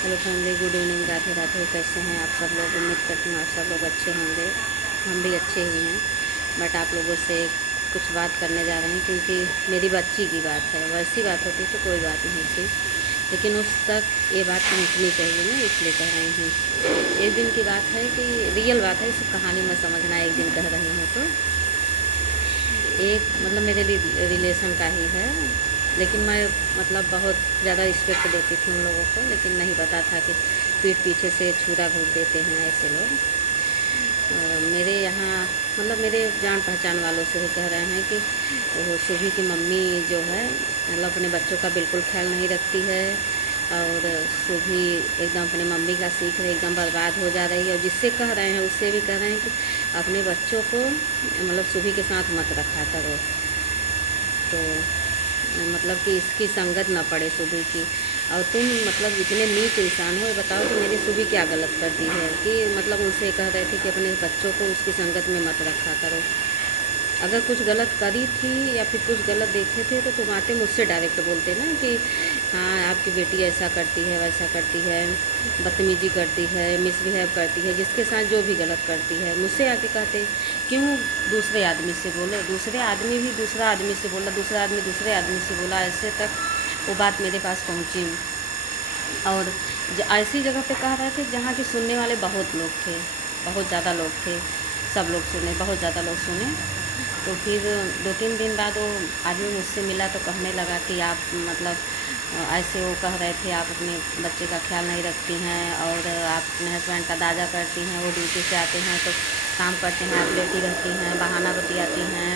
Hello family, good evening, Radhe Radhe. कैसे हैं आप सब लोग? उम्मीद करती हूँ आप सब लोग अच्छे होंगे। हम भी अच्छे ही हैं। बट आप लोगों से कुछ बात करने जा रहे हैं क्योंकि मेरी बच्ची की बात है। वैसी बात होती तो कोई बात नहीं थी, लेकिन उस तक ये बात पहुँचनी चाहिए ना, इसलिए कह रही हूँ। एक दिन की बात है कि रियल बात है, इस कहानी में समझना। एक दिन कह रही हूँ तो एक मतलब मेरे रिलेशन का ही है, लेकिन मैं मतलब बहुत ज़्यादा रिस्पेक्ट देती थी उन लोगों को, लेकिन नहीं पता था कि पीठ पीछे से छुरा घोंप देते हैं ऐसे लोग। मेरे यहाँ मतलब मेरे जान पहचान वालों से भी कह रहे हैं कि वो सुभी की मम्मी जो है मतलब अपने बच्चों का बिल्कुल ख्याल नहीं रखती है, और सुभी एकदम अपनी मम्मी का सीख रही, एकदम बर्बाद हो जा रही है। और जिससे कह रहे हैं उससे भी कह रहे हैं कि अपने बच्चों को मतलब सुभी के साथ मत रखा करो, तो मतलब कि इसकी संगत ना पड़े सुबह की। और तुम मतलब इतने नीच इंसान हो, बताओ कि मेरी सुबह क्या गलत कर दी है कि मतलब उनसे कह रहे थे कि अपने बच्चों को उसकी संगत में मत रखा करो। अगर कुछ गलत करी थी या फिर कुछ गलत देखे थे तो तुम आते मुझसे डायरेक्ट बोलते ना कि हाँ आपकी बेटी ऐसा करती है, वैसा करती है, बदतमीजी करती है, मिसबिहेव करती है, जिसके साथ जो भी गलत करती है मुझसे आके कहते। क्यों दूसरे आदमी से बोले? दूसरे आदमी भी दूसरा आदमी से बोला, दूसरा आदमी दूसरे आदमी से बोला, ऐसे तक वो बात मेरे पास पहुँची। और ऐसी जगह पे कह रहे थे जहाँ की सुनने वाले बहुत लोग थे, बहुत ज़्यादा लोग थे। सब लोग सुने, बहुत ज़्यादा लोग सुने। तो फिर 2-3 दिन बाद वो आदमी मुझसे मिला तो कहने लगा कि आप मतलब ऐसे वो कह रहे थे आप अपने बच्चे का ख्याल नहीं रखती हैं और आप अपने हस्बैंड का दाजा करती हैं। वो ड्यूटी से आते हैं तो काम करते हैं, आप लेटी रहती हैं, बहाना बतियाती हैं,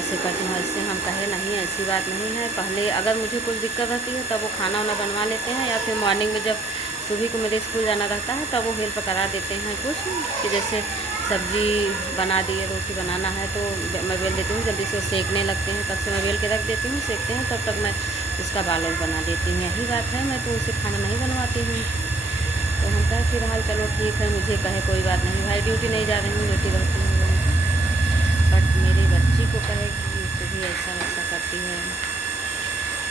ऐसे करती हूँ ऐसे। हम कहे नहीं, ऐसी बात नहीं है। पहले अगर मुझे कुछ दिक्कत रहती है तब वो खाना वाना बनवा लेते हैं, या फिर मॉर्निंग में जब सुबह को मेरे स्कूल जाना रहता है तब वो हेल्प करा देते हैं कुछ, कि जैसे सब्जी बना दिए, रोटी बनाना है तो मैं बेल देती हूँ, जल्दी से वो सेकने लगते हैं, तब से मैं बेल के रख देती हूँ, सेकते हैं तब तक मैं उसका बालोग बना देती हूँ। यही बात है, मैं तो उनसे खाना नहीं बनवाती हूँ। तो हम कहे फिलहाल चलो ठीक है, मुझे कहे कोई बात नहीं भाई, ड्यूटी नहीं जा रही हूँ, लेटी रहती हूँ। बट मेरी बच्ची को कहे कि तो भी ऐसा वैसा करती है,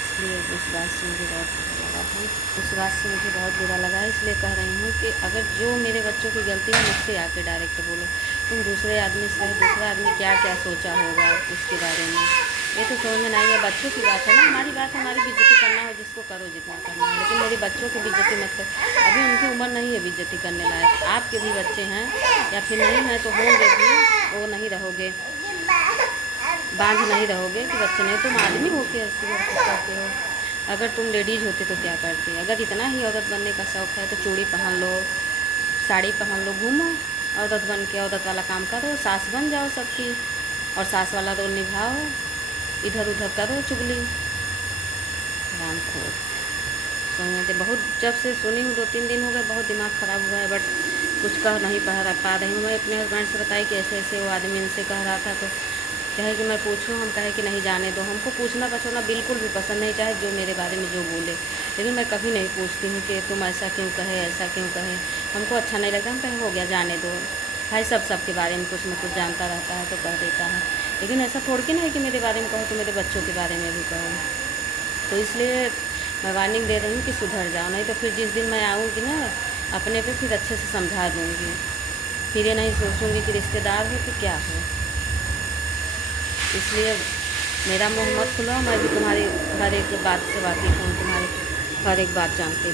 इसलिए इस बात से मुझे बहुत बुरा लगा था। इस बात से मुझे बहुत बुरा लगा है, इसलिए कह रही हूँ कि अगर जो मेरे बच्चों की गलती है मुझसे आके डायरेक्ट बोलो। तुम दूसरे आदमी से कहे, दूसरा आदमी क्या क्या सोचा होगा उसके बारे में, ये तो समझ में नहीं है। बच्चों की बात है ना, हमारी बात है, हमारी बेइज्जती करना हो जिसको करो, जितना करना है, लेकिन मेरी बच्चों की बेइज्जती मत करो। अभी उनकी उम्र नहीं है बेइज्जती करने लायक। आपके भी बच्चे हैं या फिर नहीं हैं तो होंगे भी, वो नहीं रहोगे, बांझ नहीं रहोगे कि बच्चे नहीं। तुम आदमी हो के ऐसी हरकत करते हो। अगर तुम लेडीज़ होते तो क्या करते? अगर इतना ही औरत बनने का शौक़ है तो चूड़ी पहन लो, साड़ी पहन लो, घूमो, औरत बन के औरत वाला काम करो, सास बन जाओ सबकी, और सास वाला रोल निभाओ, इधर उधर करो चुगली। रामखोर समझ के बहुत जब से सुनी हूँ, 2-3 दिन हो गए, बहुत दिमाग ख़राब हुआ है। बट कुछ कह नहीं पा रही हूँ। मैं अपने हस्बैंड से बताई कि ऐसे ऐसे वो आदमी इनसे कह रहा था, तो कहे कि मैं पूछूं? हम कहे कि नहीं, जाने दो। हमको पूछना पछोना बिल्कुल भी पसंद नहीं, चाहे जो मेरे बारे में जो बोले, लेकिन मैं कभी नहीं पूछती हूँ कि तुम ऐसा क्यों कहे, ऐसा क्यों कहे। हमको अच्छा नहीं लगता, हम कहे हो गया, जाने दो भाई। सबके बारे में कुछ न कुछ जानता रहता है तो कह देता है, लेकिन ऐसा थोड़ के नहीं कि मेरे बारे में कहो तो मेरे बच्चों के बारे में भी कहो। तो इसलिए मैं वार्निंग दे रही हूँ कि सुधर जाओ, नहीं तो फिर जिस दिन मैं आऊँगी ना अपने पे, फिर अच्छे से समझा दूँगी। फिर ये नहीं सोचूँगी कि रिश्तेदार हो तो क्या हो। इसलिए मेरा मुँह मत खुलाओ, मैं भी तुम्हारी हर एक बात से वाकिफ़ हूँ, तुम्हारी हर एक बात जानती हूँ।